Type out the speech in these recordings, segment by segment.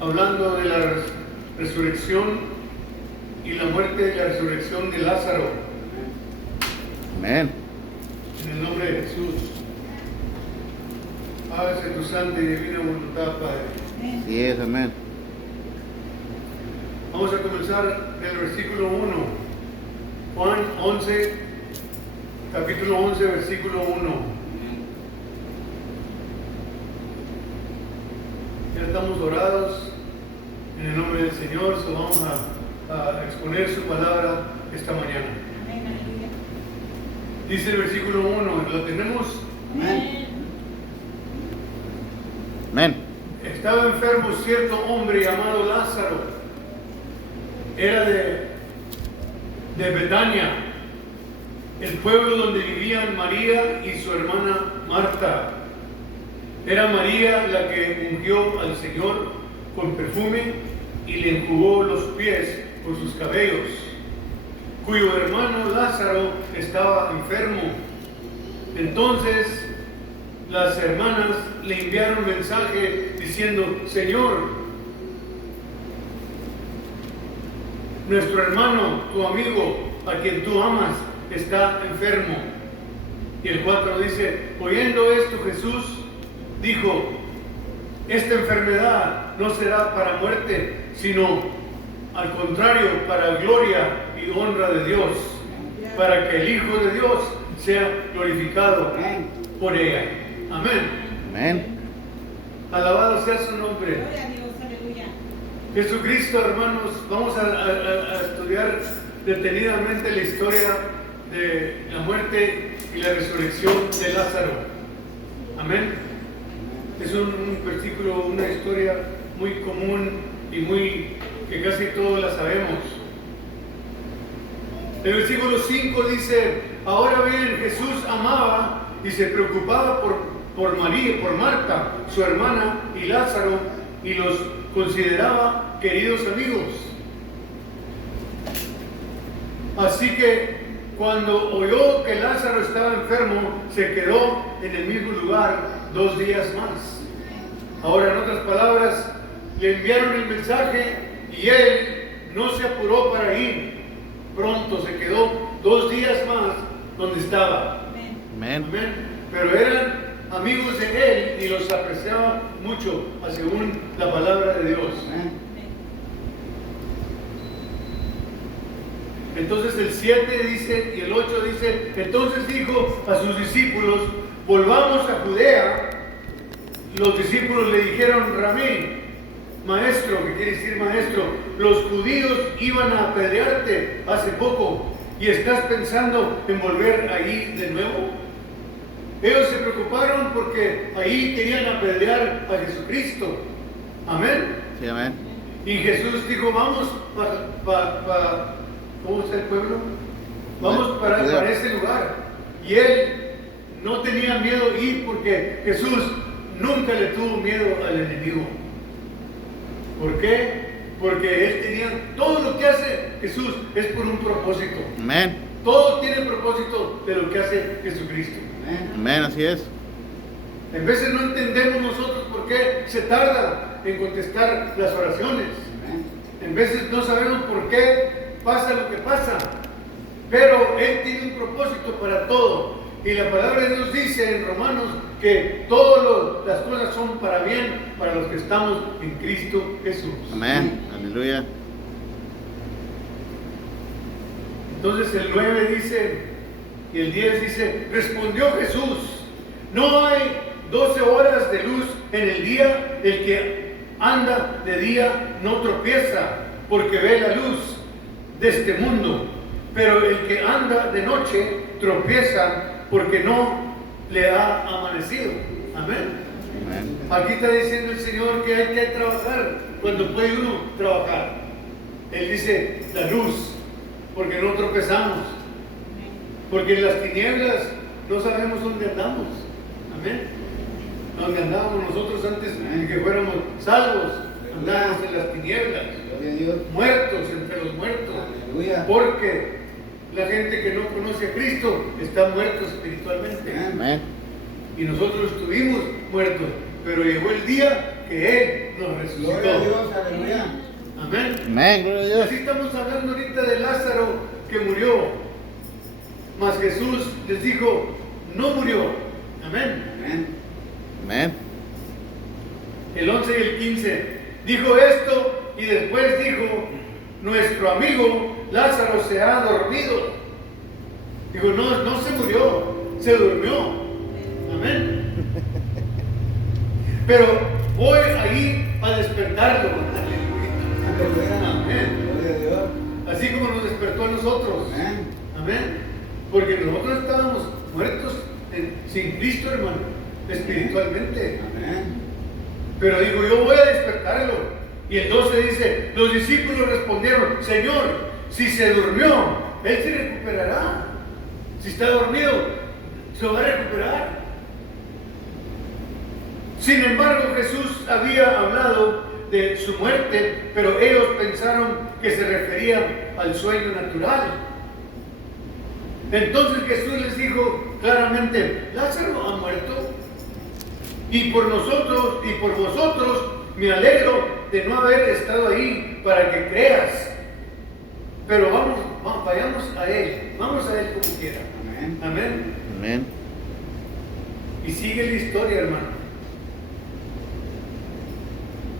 hablando de la resurrección y la muerte y la resurrección de Lázaro. Amén. En el nombre de Jesús. Hágase tu santa y divina voluntad, Padre. Así es, amén. Vamos a comenzar del versículo 1. Juan 11, capítulo 11, versículo 1. Ya estamos orados en el nombre del Señor, so vamos a exponer su palabra esta mañana. Dice el versículo 1, ¿lo tenemos? Amén. Amén. Estaba enfermo cierto hombre llamado Lázaro. Era de Betania, el pueblo donde vivían María y su hermana Marta. Era María la que ungió al Señor con perfume y le enjugó los pies con sus cabellos, cuyo hermano Lázaro estaba enfermo. Entonces las hermanas le enviaron mensaje diciendo: Señor, nuestro hermano, tu amigo, a quien tú amas, está enfermo. Y el 4 dice: oyendo esto Jesús dijo: esta enfermedad no será para muerte, sino al contrario, para gloria y honra de Dios, para que el Hijo de Dios sea glorificado por ella. Amén. Amén. Alabado sea su nombre. Gloria a Dios, aleluya. Jesucristo, hermanos, vamos a estudiar detenidamente la historia de la muerte y la resurrección de Lázaro. Amén. Es un versículo, una historia muy común y que casi todos la sabemos. El versículo 5 dice: ahora bien, Jesús amaba y se preocupaba por María, por Marta, su hermana, y Lázaro, y los consideraba queridos amigos. Así que cuando oyó que Lázaro estaba enfermo, se quedó en el mismo lugar 2 días más. Ahora, en otras palabras, le enviaron el mensaje y él no se apuró para ir. Pronto se quedó 2 días más donde estaba. Amén. Amén. Pero eran amigos de él y los apreciaba mucho, según la palabra de Dios. Entonces el 7 dice y el 8 dice: entonces dijo a sus discípulos: volvamos a Judea. Los discípulos le dijeron: Rabí, maestro, que quiere decir maestro, los judíos iban a apedrearte hace poco y estás pensando en volver ahí de nuevo. Ellos se preocuparon porque ahí querían apedrear a Jesucristo. Amén. Sí, amén. Y Jesús dijo: vamos ¿cómo está el pueblo? Vamos para ese lugar. Y él no tenía miedo de ir porque Jesús nunca le tuvo miedo al enemigo. ¿Por qué? Porque él tenía, todo lo que hace Jesús es por un propósito. Amén. Todo tiene propósito de lo que hace Jesucristo. Amén, así es. En veces no entendemos nosotros por qué se tarda en contestar las oraciones. En veces no sabemos por qué pasa lo que pasa. Pero Él tiene un propósito para todo. Y la palabra de Dios dice en Romanos que todas las cosas son para bien para los que estamos en Cristo Jesús. Amén. Aleluya. Entonces el 9 dice, y el 10 dice: respondió Jesús: no hay 12 horas de luz en el día. El que anda de día no tropieza, porque ve la luz de este mundo. Pero el que anda de noche tropieza, porque no le ha amanecido. Amén. Amén. Aquí está diciendo el Señor que hay que trabajar cuando puede uno trabajar. Él dice: la luz, porque no tropezamos. Porque en las tinieblas no sabemos dónde andamos. Amén. Donde andábamos nosotros antes de que fuéramos salvos, andábamos en las tinieblas, muertos entre los muertos. Porque la gente que no conoce a Cristo está muerto espiritualmente. Amén. Y nosotros estuvimos muertos, pero llegó el día que Él nos resucitó. Gloria a Dios, aleluya. Amén. Amén, gloria a Dios. Así estamos hablando ahorita de Lázaro que murió. Mas Jesús les dijo, no murió. Amén. Amén. Amén. El 11 y el 15. Dijo esto y después dijo, nuestro amigo Lázaro se ha dormido. Dijo, no se murió, se durmió. Amén. Pero voy ahí a despertarlo. Aleluya. Amén. Gloria a Dios. Así como nos despertó a nosotros. Amén. Amén. Porque nosotros estábamos muertos sin Cristo, hermano, espiritualmente. Amén. Pero digo, yo voy a despertarlo. Y el 12 dice, los discípulos respondieron, Señor, si se durmió, Él se recuperará. Si está dormido, se va a recuperar. Sin embargo, Jesús había hablado de su muerte, pero ellos pensaron que se refería al sueño natural. Entonces Jesús les dijo claramente, Lázaro ha muerto. Y por nosotros y por vosotros me alegro de no haber estado ahí para que creas. Pero vayamos a Él. Vamos a Él como quiera. Amén. Amén. Amén. Y sigue la historia, hermano.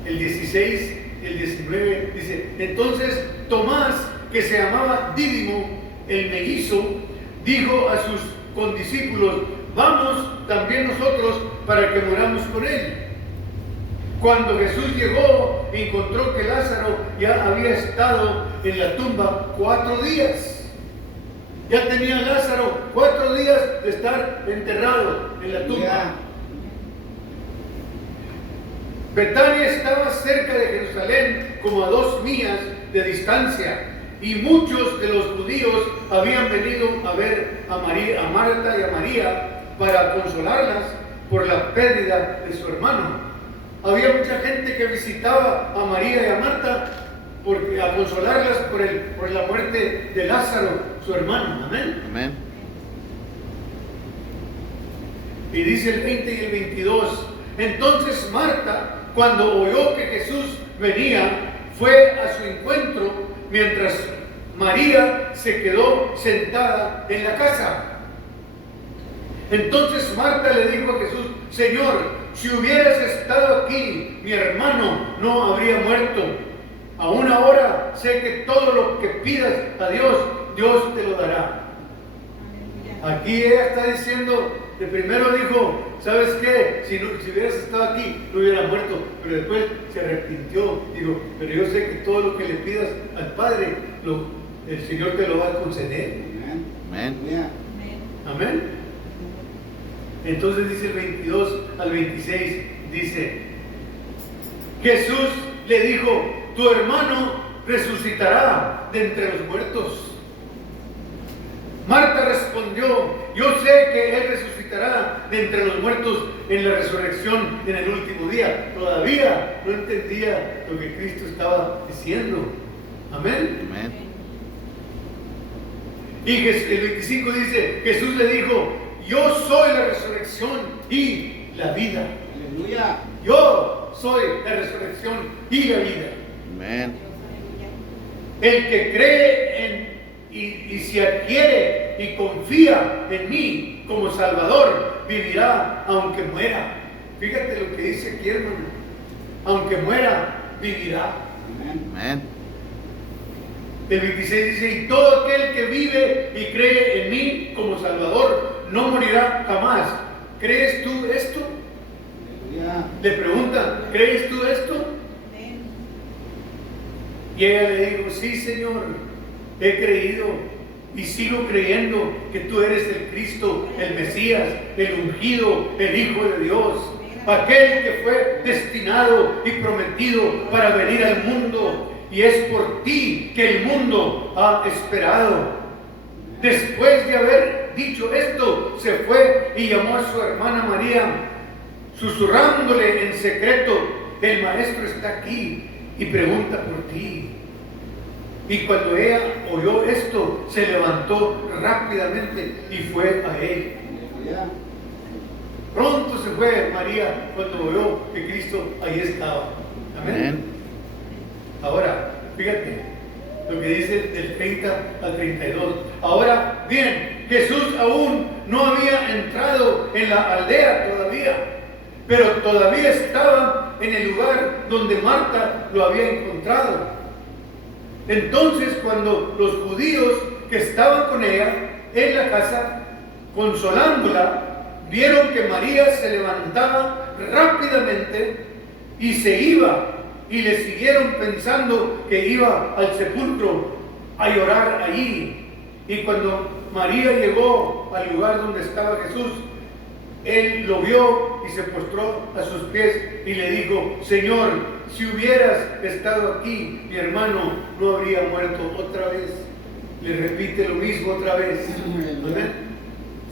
El 16 y el 19 dice, entonces Tomás, que se llamaba Dídimo, el mellizo, dijo a sus condiscípulos, vamos también nosotros para que muramos con él. Cuando Jesús llegó, encontró que Lázaro ya había estado en la tumba 4 días. Ya tenía Lázaro 4 días de estar enterrado en la tumba. Betania estaba cerca de Jerusalén, como a 2 millas de distancia, y muchos de los judíos habían venido a ver a Marta y a María para consolarlas por la pérdida de su hermano. Había mucha gente que visitaba a María y a Marta a consolarlas por la muerte de Lázaro, su hermano. Amén. Amén. Y dice el 20 y el 22, entonces Marta, cuando oyó que Jesús venía, fue a su encuentro, mientras María se quedó sentada en la casa. Entonces Marta le dijo a Jesús, Señor, si hubieras estado aquí, mi hermano no habría muerto. Aún ahora sé que todo lo que pidas a Dios, Dios te lo dará. Aquí ella está diciendo, de primero dijo, ¿sabes qué? Si hubieras estado aquí, no hubiera muerto. Pero después se arrepintió. Digo, pero yo sé que todo lo que le pidas al Padre, el Señor te lo va a conceder. Amén. Amén. Amén. Entonces dice el 22 al 26, dice, Jesús le dijo, tu hermano resucitará de entre los muertos. Marta respondió, yo sé que Él resucitará de entre los muertos en la resurrección en el último día. Todavía no entendía lo que Cristo estaba diciendo. Amén. Amén. Y el 25 dice, Jesús le dijo, yo soy la resurrección y la vida. Aleluya. Yo soy la resurrección y la vida. Amén. El que cree y se adquiere y confía en mí como Salvador, vivirá aunque muera. Fíjate lo que dice aquí, hermano. Aunque muera, vivirá. Amén. Amén. El 26 dice, y todo aquel que vive y cree en mí como Salvador, no morirá jamás. ¿Crees tú esto? Aleluya. Le preguntan, ¿crees tú esto? Y ella le dijo, sí, Señor, he creído y sigo creyendo que tú eres el Cristo, el Mesías, el ungido, el Hijo de Dios, aquel que fue destinado y prometido para venir al mundo, y es por ti que el mundo ha esperado. Después de haber dicho esto, se fue y llamó a su hermana María, susurrándole en secreto, el maestro está aquí y pregunta por ti. Y cuando ella oyó esto, se levantó rápidamente y fue a él. Aleluya. Pronto se fue María cuando vio que Cristo ahí estaba. Amén. Amén. Ahora, fíjate lo que dice del 30 al 32. Ahora bien, Jesús aún no había entrado en la aldea todavía, pero todavía estaba en el lugar donde Marta lo había encontrado. Entonces, cuando los judíos que estaban con ella en la casa, consolándola, vieron que María se levantaba rápidamente y se iba, y le siguieron pensando que iba al sepulcro a llorar allí. Y cuando María llegó al lugar donde estaba Jesús, él lo vio y se postró a sus pies y le dijo: Señor, si hubieras estado aquí, mi hermano no habría muerto. Otra vez le repite lo mismo otra vez. ¿Amén?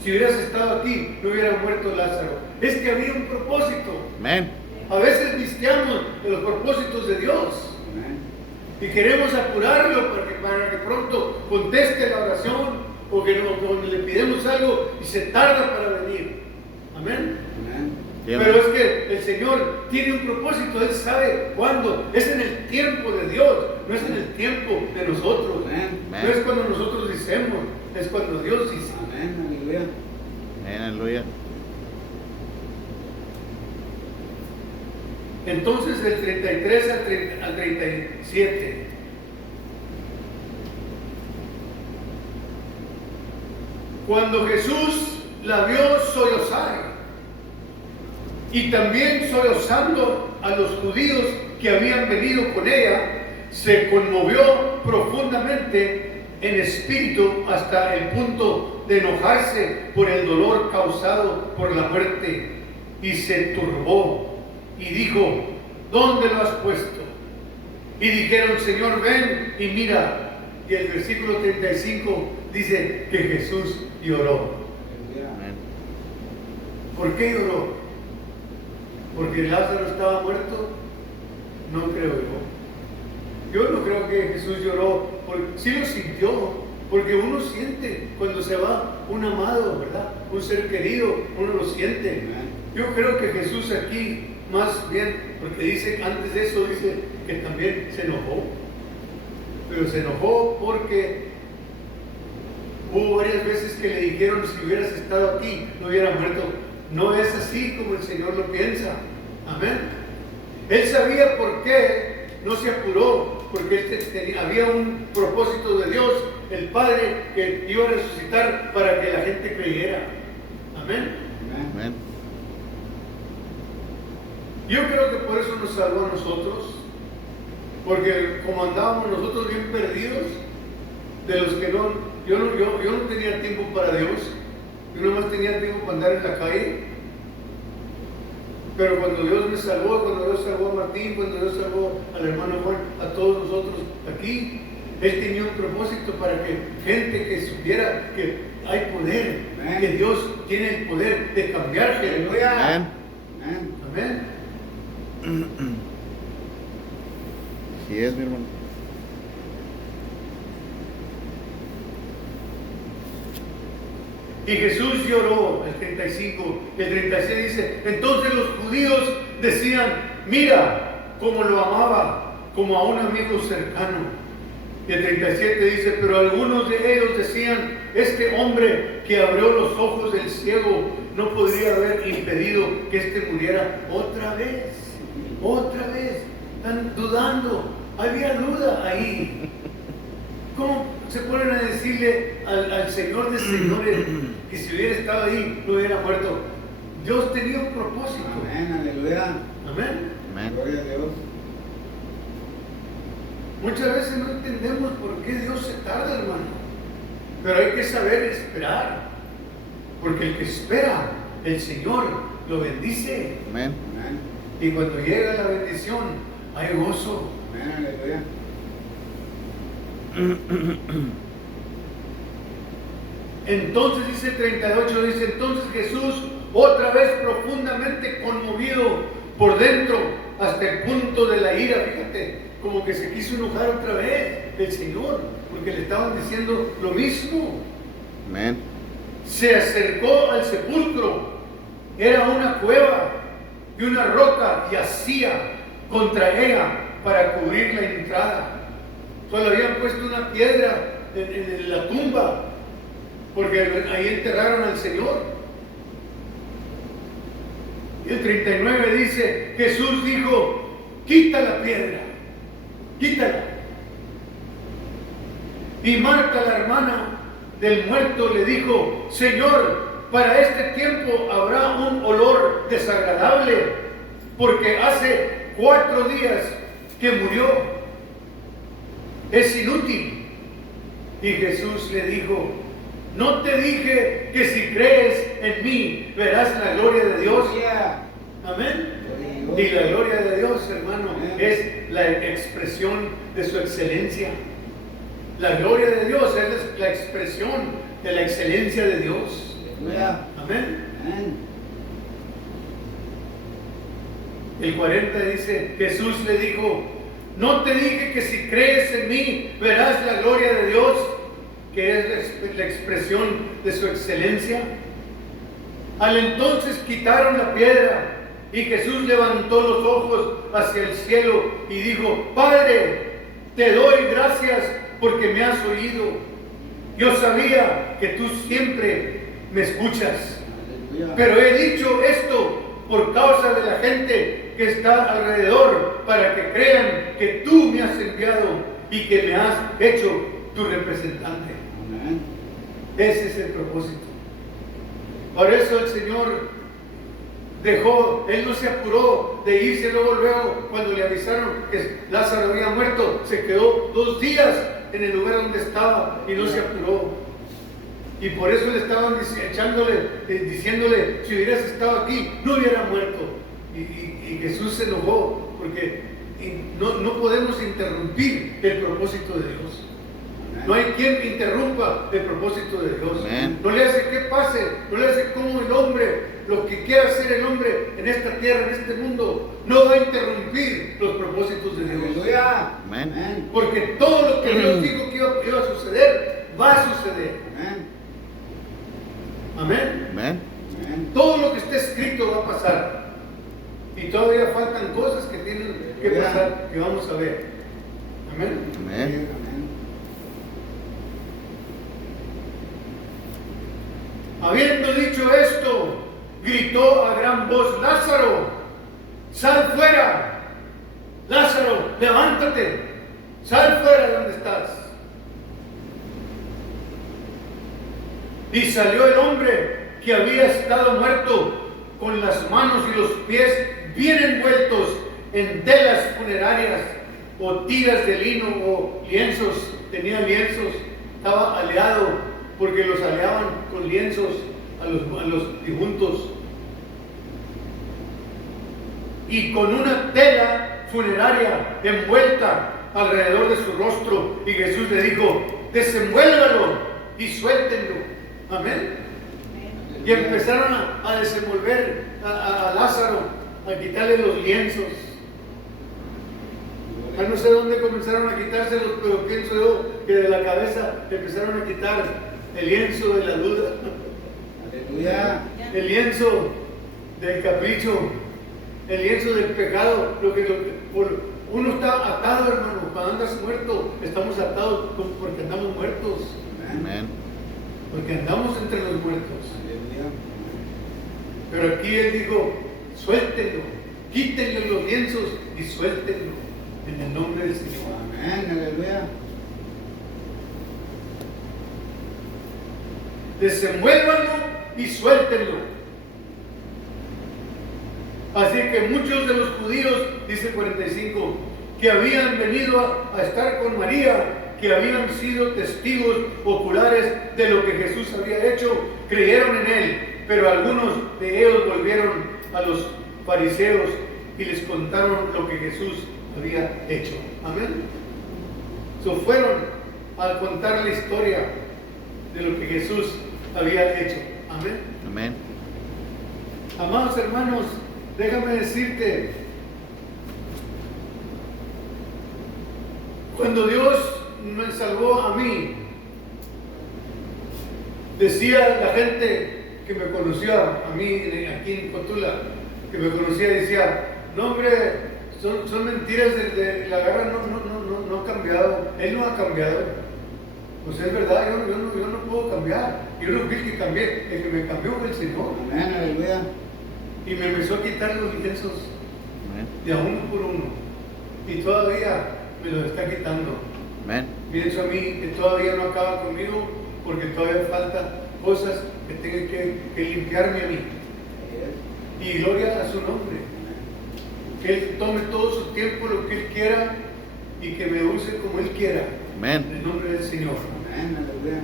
Si hubieras estado aquí, no hubiera muerto Lázaro. Es que había un propósito. Amén. A veces visteamos de los propósitos de Dios y queremos apurarlo para que pronto conteste la oración, o que no, le pidemos algo y se tarda para venir. Amén. Pero es que el Señor tiene un propósito, Él sabe cuándo. Es en el tiempo de Dios, no es en el tiempo de nosotros. No es cuando nosotros decimos, es cuando Dios dice. Amén, aleluya. Amén, aleluya. Entonces del 33 al 37. Cuando Jesús la vio sollozar, y también sollozando a los judíos que habían venido con ella, se conmovió profundamente en espíritu hasta el punto de enojarse por el dolor causado por la muerte, y se turbó y dijo: ¿dónde lo has puesto? Y dijeron: Señor, ven y mira. Y el versículo 35 dice que Jesús lloró. Amén. ¿Por qué lloró? ¿Porque Lázaro estaba muerto? No creo yo. Yo no creo que Jesús lloró, porque sí lo sintió, porque uno siente cuando se va un amado, ¿verdad? Un ser querido, uno lo siente. Yo creo que Jesús aquí, más bien, porque dice, antes de eso dice que también se enojó. Pero se enojó porque hubo varias veces que le dijeron: si hubieras estado aquí, no hubiera muerto. No es así como el Señor lo piensa. Amén. Él sabía por qué no se apuró, porque había un propósito de Dios, el Padre, que iba a resucitar para que la gente creyera. Amén. Amén. Yo creo que por eso nos salvó a nosotros, porque como andábamos nosotros bien perdidos, de los que yo no tenía tiempo para Dios, yo nomás tenía tiempo para andar en la calle. Pero cuando Dios me salvó, cuando Dios salvó a Martín, cuando Dios salvó al hermano Juan, a todos nosotros aquí, Él tenía un propósito para que gente que supiera que hay poder, Amén. que Dios tiene el poder de cambiar gente. Aleluya. Amén. Amén. Así es, mi hermano. Y Jesús lloró, el 35, el 36 dice: entonces los judíos decían: mira cómo lo amaba, como a un amigo cercano. Y el 37 dice: pero algunos de ellos decían: este hombre que abrió los ojos del ciego no podría haber impedido que éste muriera. Otra vez, están dudando, había duda ahí. ¿Cómo se ponen a decirle al Señor de señores que si hubiera estado ahí no hubiera muerto? Dios tenía un propósito. Amén, aleluya. Amén. Amén. Gloria a Dios. Muchas veces no entendemos por qué Dios se tarda, hermano. Pero hay que saber esperar. Porque el que espera, el Señor lo bendice. Amén. Amén. Y cuando llega la bendición, hay gozo. Amén, aleluya. Entonces dice 38, dice: entonces Jesús, otra vez profundamente conmovido por dentro hasta el punto de la ira, fíjate, como que se quiso enojar otra vez el Señor, porque le estaban diciendo lo mismo. Amén. Se acercó al sepulcro era una cueva y una roca yacía contra ella para cubrir la entrada. Solo habían puesto una piedra en la tumba, porque ahí enterraron al Señor. Y el 39 dice, Jesús dijo, quita la piedra, quítala. Y Marta, la hermana del muerto, le dijo, Señor, para este tiempo habrá un olor desagradable, porque hace 4 días que murió. Es inútil. Y Jesús le dijo, ¿no te dije que si crees en mí verás la gloria de Dios? Amén. Y la gloria de Dios, hermano, es la expresión de su excelencia. La gloria de Dios es la expresión de la excelencia de Dios. Amén. El 40 dice, Jesús le dijo, ¿no te dije que si crees en mí verás la gloria de Dios? Que es la expresión de su excelencia. Al entonces quitaron la piedra y Jesús levantó los ojos hacia el cielo y dijo, Padre, te doy gracias porque me has oído. Yo sabía que tú siempre me escuchas, pero he dicho esto por causa de la gente que está alrededor, para que crean que tú me has enviado y que me has hecho tu representante. Amén. Ese es el propósito. Por eso el Señor dejó, Él no se apuró de irse luego, cuando le avisaron que Lázaro había muerto, se quedó 2 días en el lugar donde estaba y no se apuró. Y por eso le estaban diciéndole, si hubieras estado aquí, no hubiera muerto. Y Jesús se enojó, porque no podemos interrumpir el propósito de Dios. No hay quien interrumpa el propósito de Dios. Amén. No le hace que pase, no le hace como el hombre, lo que quiera hacer el hombre en esta tierra, en este mundo, no va a interrumpir los propósitos de Dios. Amén. Porque todo lo que Dios dijo que iba a suceder, va a suceder. Amén. Amén. Todo lo que está escrito va a pasar. Y todavía faltan cosas que tienen que pasar, que vamos a ver. Amén. Amén. Habiendo dicho esto, gritó a gran voz, Lázaro, sal fuera. Lázaro, levántate, sal fuera de donde estás. Y salió el hombre que había estado muerto, con las manos y los pies bien envueltos en telas funerarias o tiras de lino o lienzos. Tenía lienzos, estaba aleado, porque los aleaban con lienzos a los difuntos. Y con una tela funeraria envuelta alrededor de su rostro. Y Jesús le dijo, desenvuélvalo y suéltenlo. Amén. Y empezaron a desenvolver a Lázaro, a quitarle los lienzos. No sé dónde comenzaron a quitárselos, pero pienso yo que de la cabeza empezaron a quitar el lienzo de la duda. Aleluya. El lienzo del capricho, el lienzo del pecado. Uno está atado, hermano. Cuando andas muerto, estamos atados porque andamos muertos. Amén. Porque andamos entre los muertos. Aleluya. Pero aquí Él dijo, suéltenlo, quítenle los lienzos y suéltenlo en el nombre del Señor. Amén. Aleluya. Desenvuélvanlo y suéltenlo. Así que muchos de los judíos, dice 45, que habían venido a estar con María, que habían sido testigos oculares de lo que Jesús había hecho, creyeron en Él, pero algunos de ellos volvieron a los fariseos y les contaron lo que Jesús había hecho. Amén. Fueron a contar la historia de lo que Jesús había hecho. Amén. Amén. Amados hermanos, déjame decirte, cuando Dios me salvó a mí, decía la gente que me conocía a mí aquí en Cotula, que me conocía, decía, no hombre, son mentiras de la guerra, no ha cambiado, él no ha cambiado. Pues es verdad, yo no puedo cambiar, yo no fui el que cambié, el que me cambió fue el Señor. Amén, aleluya. Y me empezó a quitar los lienzos Amén. de a uno por uno, y todavía me los está quitando. Amén. Pienso a mí que todavía no acaba conmigo, porque todavía falta cosas que tengo que limpiarme a mí. Y gloria a su nombre. Que Él tome todo su tiempo, lo que Él quiera, y que me use como Él quiera. En Amén. el nombre del Señor. Amén, aleluya.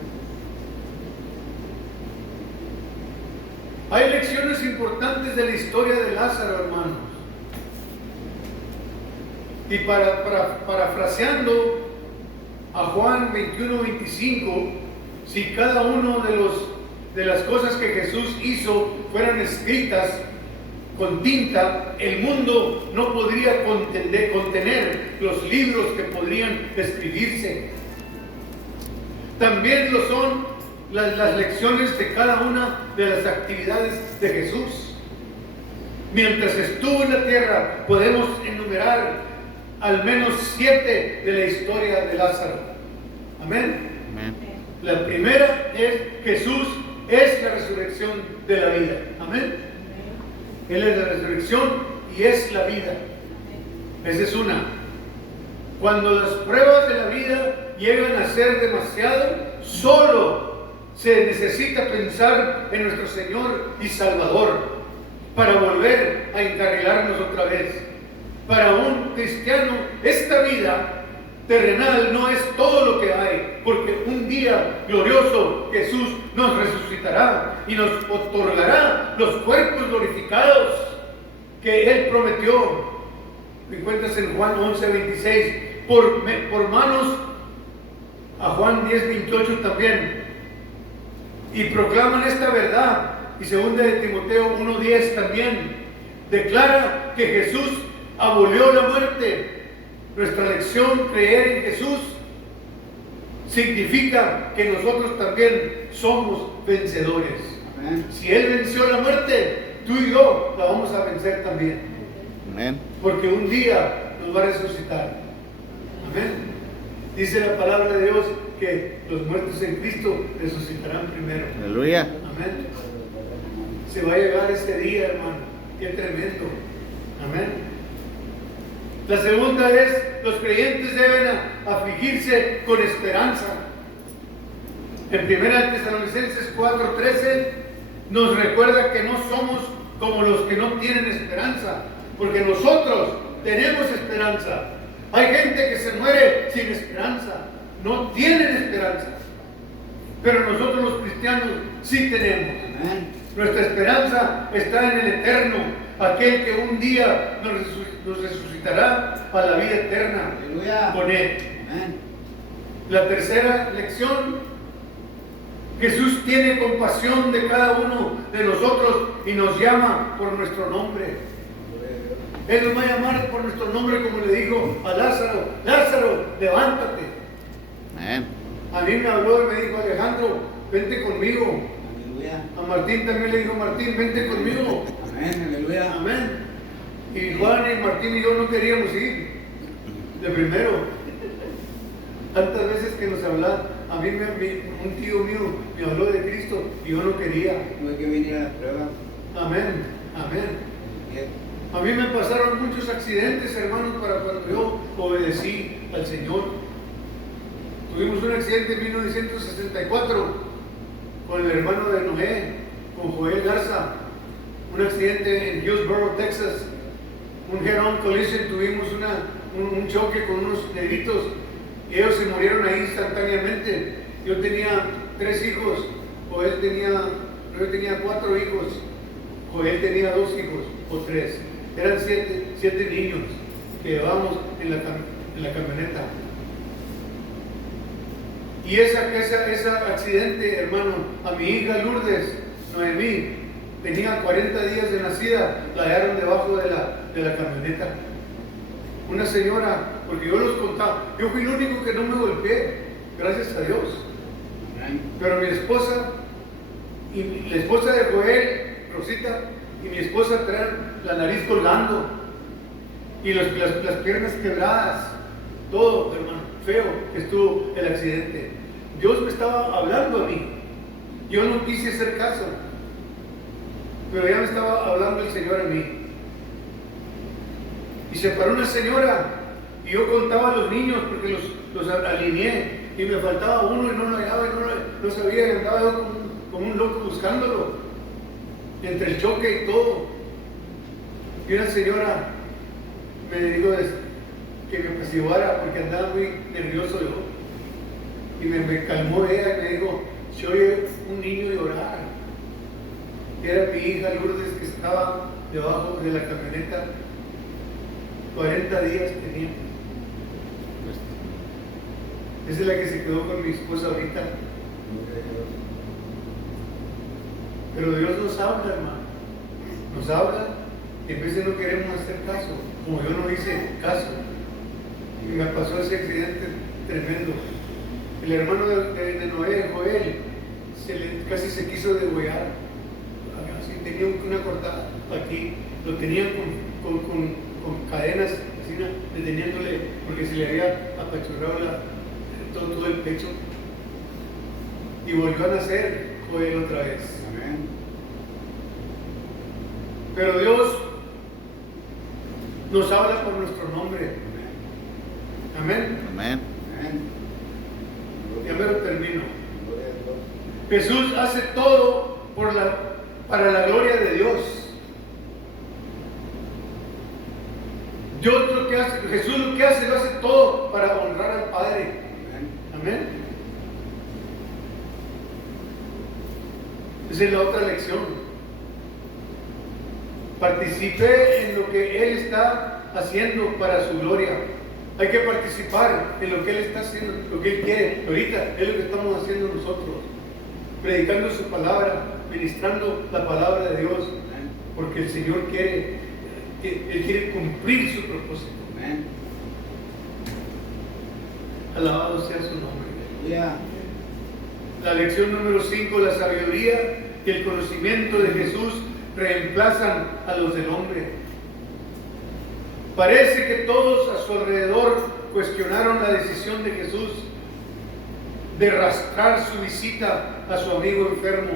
Hay lecciones importantes de la historia de Lázaro, hermanos. Y parafraseando a Juan 21:25, si cada uno de las cosas que Jesús hizo fueran escritas con tinta, el mundo no podría contener los libros que podrían escribirse. También lo son las lecciones de cada una de las actividades de Jesús. Mientras estuvo en la tierra, podemos enumerar al menos 7 de la historia de Lázaro. Amén. Amén. La primera es: Jesús es la resurrección de la vida. Amén. Él es la resurrección y es la vida. Esa es una. Cuando las pruebas de la vida llegan a ser demasiado, solo se necesita pensar en nuestro Señor y Salvador para volver a encarrilarnos otra vez. Para un cristiano, esta vida terrenal no es todo lo que hay, porque un día glorioso Jesús nos resucitará y nos otorgará los cuerpos glorificados que Él prometió. Encuentras en Juan 11:26, por manos a Juan 10:28 también, y proclaman esta verdad. Y segunda de Timoteo 1:10 también declara que Jesús abolió la muerte. Nuestra lección, creer en Jesús, significa que nosotros también somos vencedores. Amén. Si Él venció la muerte, tú y yo la vamos a vencer también. Amén. Porque un día nos va a resucitar. Amén. Dice la palabra de Dios que los muertos en Cristo resucitarán primero. Aleluya. Amén. Se va a llegar ese día, hermano. Qué tremendo. Amén. La segunda es: los creyentes deben afligirse con esperanza. En 1 Tesalonicenses 4:13 nos recuerda que no somos como los que no tienen esperanza, porque nosotros tenemos esperanza. Hay gente que se muere sin esperanza, no tienen esperanza, pero nosotros los cristianos sí tenemos. Amén. Nuestra esperanza está en el eterno, aquel que un día nos resucitará a la vida eterna Aleluya. con Él. Amén. La tercera lección: Jesús tiene compasión de cada uno de nosotros y nos llama por nuestro nombre. Él nos va a llamar por nuestro nombre, como le dijo a Lázaro: Lázaro, levántate. Amén. A mí me habló y me dijo: Alejandro, vente conmigo. Aleluya. A Martín también le dijo: Martín, vente conmigo. Amén, aleluya. Amén. Y Juan y Martín y yo no queríamos ir de primero. Tantas veces que nos hablan, a mí un tío mío me habló de Cristo y yo no quería. Tuve que venir a la prueba. Amén, amén. A mí me pasaron muchos accidentes, hermanos, para cuando yo obedecí al Señor. Tuvimos un accidente en 1964 con el hermano de Noé, con Joel Garza. Un accidente en Hillsborough, Texas. Un head-on collision, tuvimos un choque con unos negritos y ellos se murieron ahí instantáneamente. Yo tenía 3 hijos, yo tenía 4 hijos, Joel tenía 2 hijos o 3. Eran 7 niños que llevábamos en la camioneta. Y ese accidente, hermano, a mi hija Lourdes, Noemí, tenía 40 días de nacida, la hallaron debajo de la camioneta. Una señora, porque yo los contaba, yo fui el único que no me golpeé, gracias a Dios. Amén. Pero mi esposa y la esposa de Joel, Rosita, y mi esposa traen la nariz colgando y las piernas quebradas, todo, hermano, feo que estuvo el accidente. Dios me estaba hablando a mí, yo no quise hacer caso, pero ya me estaba hablando el Señor a mí. Y se paró una señora y yo contaba a los niños porque los alineé y me faltaba uno y no lo hallaba y no sabía, y andaba yo como un loco buscándolo entre el choque y todo. Y una señora me dijo que me apaciguara porque andaba muy nervioso yo, y me calmó ella y me dijo: se oye un niño llorar. Era mi hija Lourdes, que estaba debajo de la camioneta. 40 días tenía. Esa es la que se quedó con mi esposa ahorita. Pero Dios nos habla, hermano. Nos habla y a veces no queremos hacer caso, como yo no hice caso. Y me pasó ese accidente tremendo. El hermano de Noé, Joel, casi se quiso degollar. Así, tenía una cortada aquí, lo tenían con cadenas, así, deteniéndole, porque se le había apachurrado todo el pecho. Y volvió a nacer Joel otra vez. Amén. Pero Dios nos habla por nuestro nombre. Amén. Amén. Amén. Ya me lo termino. Gloria a Dios. Jesús hace todo para la gloria de Dios. Jesús lo que hace, lo hace todo para honrar al Padre. Amén. Amén. Esa es la otra lección. Participe en lo que Él está haciendo para su gloria. Hay que participar en lo que Él está haciendo, lo que Él quiere. Ahorita es lo que estamos haciendo nosotros, predicando su palabra, ministrando la palabra de Dios, porque el Señor quiere, Él quiere cumplir su propósito. Amén. Alabado sea su nombre. Aleluya. La lección número 5: la sabiduría y el conocimiento de Jesús reemplazan a los del hombre. Parece que todos a su alrededor cuestionaron la decisión de Jesús de arrastrar su visita a su amigo enfermo.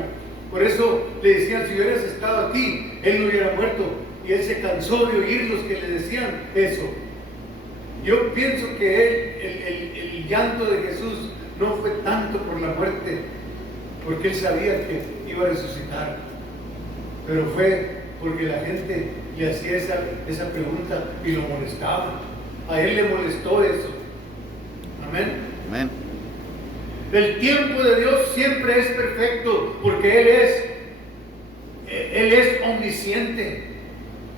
Por eso le decían: si hubieras estado aquí, él no hubiera muerto. Y él se cansó de oír los que le decían eso. Yo pienso que el llanto de Jesús no fue tanto por la muerte, porque él sabía que iba a resucitar, pero fue porque la gente le hacía esa pregunta y lo molestaba. A él le molestó eso. Amén. Amén. El tiempo de Dios siempre es perfecto, porque Él es omnisciente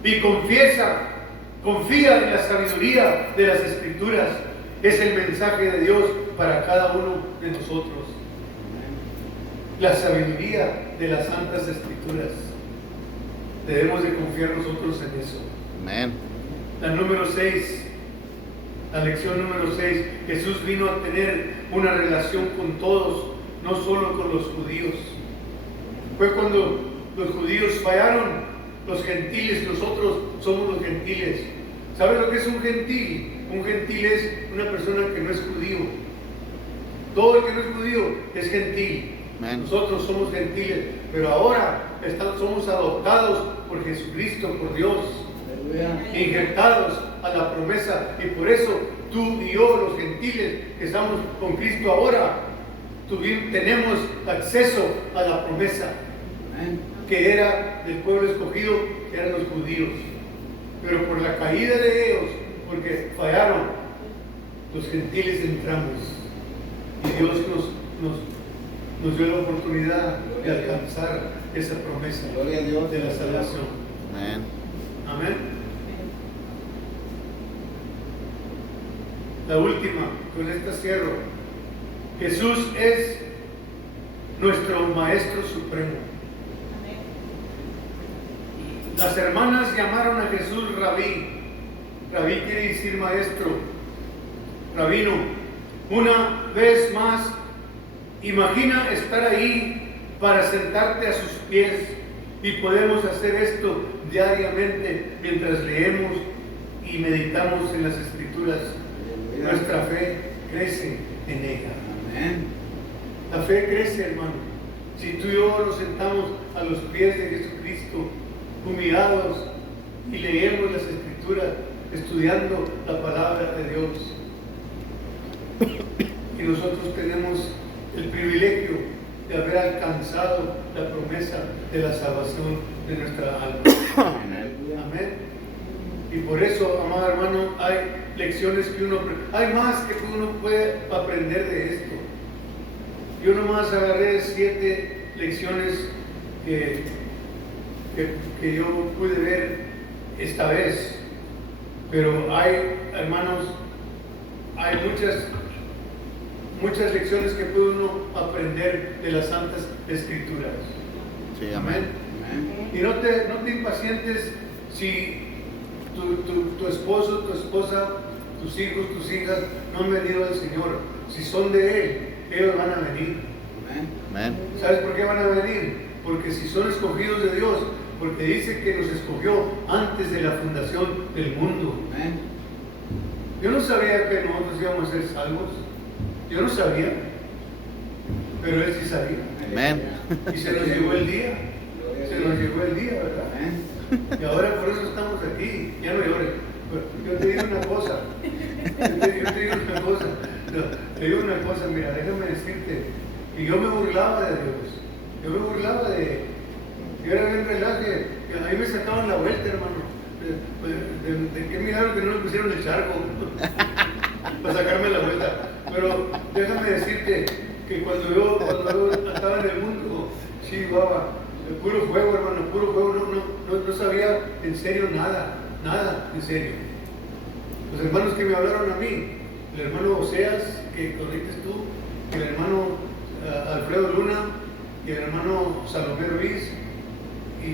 y confía en la sabiduría de las Escrituras. Es el mensaje de Dios para cada uno de nosotros. La sabiduría de las Santas Escrituras. Debemos de confiar nosotros en eso. Amén. La número 6, la lección número 6, Jesús vino a tener una relación con todos, no solo con los judíos. Fue cuando los judíos fallaron, los gentiles, nosotros somos los gentiles. ¿Sabe lo que es un gentil? Un gentil es una persona que no es judío. Todo el que no es judío es gentil. Amén. Nosotros somos gentiles, pero ahora somos adoptados por Jesucristo, por Dios, Aleluya. injertados a la promesa, y por eso tú y yo, los gentiles que estamos con Cristo ahora, tenemos acceso a la promesa Amén. que era del pueblo escogido, que eran los judíos. Pero por la caída de ellos, porque fallaron, los gentiles entramos, y Dios nos dio la oportunidad de alcanzar esa promesa Gloria a Dios. de la salvación. Amén. Amén. La última, con esta cierro. Jesús es nuestro Maestro Supremo. Las hermanas llamaron a Jesús Rabí. Rabí quiere decir maestro, rabino. Una vez más, imagina estar ahí para sentarte a sus pies. Y podemos hacer esto diariamente mientras leemos y meditamos en las Escrituras. Aleluya. Nuestra fe crece en ella. Amén. La fe crece, hermano. Si tú y yo nos sentamos a los pies de Jesucristo, humillados, y leemos las Escrituras, estudiando la palabra de Dios, y nosotros tenemos el privilegio de haber alcanzado la promesa de la salvación de nuestra alma. Aleluya. Amén. Y por eso, amado hermano, hay lecciones que hay más que uno puede aprender de esto. Yo nomás agarré 7 lecciones que yo pude ver esta vez. Pero hay, hermanos, hay muchas lecciones que puede uno aprender de las Santas Escrituras. Sí, Amén. Amén. Y no te impacientes si tu esposo, tu esposa, tus hijos, tus hijas no han venido al Señor. Si son de Él, ellos van a venir. Amén. Amén. ¿Sabes por qué van a venir? Porque si son escogidos de Dios, porque dice que nos escogió antes de la fundación del mundo. Amén. Yo no sabía que nosotros íbamos a ser salvos. Yo no sabía. Pero Él sí sabía. Amén. Y se nos llegó el día. Se nos llegó el día, ¿verdad? Amén. Y ahora por eso estamos aquí. Ya no llores. Yo te digo una cosa. Yo te digo una cosa. No, te digo una cosa, mira, déjame decirte que yo me burlaba de Dios. Yo me burlaba de Él. Yo era bien relaje. Ahí me sacaban la vuelta, hermano. De qué milagro que no me pusieron el charco para sacarme la vuelta. Pero déjame decirte que cuando yo estaba en el mundo, sí, guava, puro juego, hermano, puro juego, no sabía en serio nada en serio. Los hermanos que me hablaron a mí, el hermano Oseas, que corriste tú, el hermano Alfredo Luna, y el hermano Salomé Ruiz, y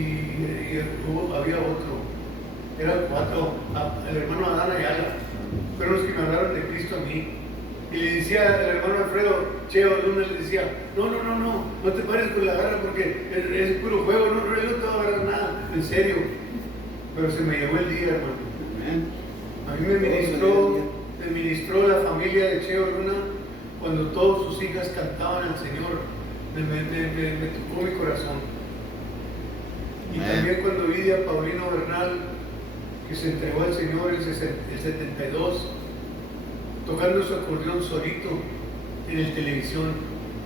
había otro, eran 4, el hermano Adán Ayala, fueron los que me hablaron de Cristo a mí. Y le decía el hermano Alfredo Cheo Luna, le decía, no te pares con la garra porque es puro juego, no te va a agarrar nada, en serio. Pero se me llegó el día, hermano. Amén. A mí me ministró la familia de Cheo Luna cuando todas sus hijas cantaban al Señor. Me tocó mi corazón. Y Amén. también cuando vi a Paulino Bernal, que se entregó al Señor el 72, tocando su acordeón solito en la televisión,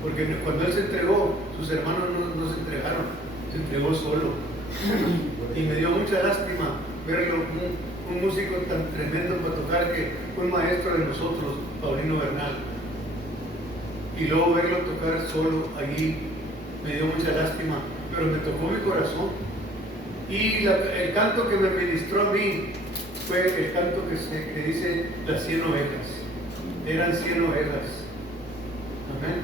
porque cuando él se entregó, sus hermanos no se entregaron, se entregó solo. Y me dio mucha lástima verlo, un músico tan tremendo para tocar, que fue un maestro de nosotros, Paulino Bernal. Y luego verlo tocar solo allí, me dio mucha lástima, pero me tocó mi corazón. Y el canto que me ministró a mí fue el canto que dice las 100 ovejas. Eran 100 ovejas. Amén.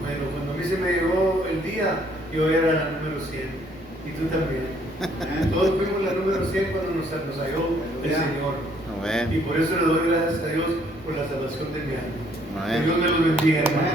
Bueno, cuando a mí se me llegó el día, yo era la número 100. Y tú también. Todos fuimos la número 100 cuando nos halló el Señor. Amén. Y por eso le doy gracias a Dios por la salvación de mi alma. Amén. Que Dios me los bendiga, hermano.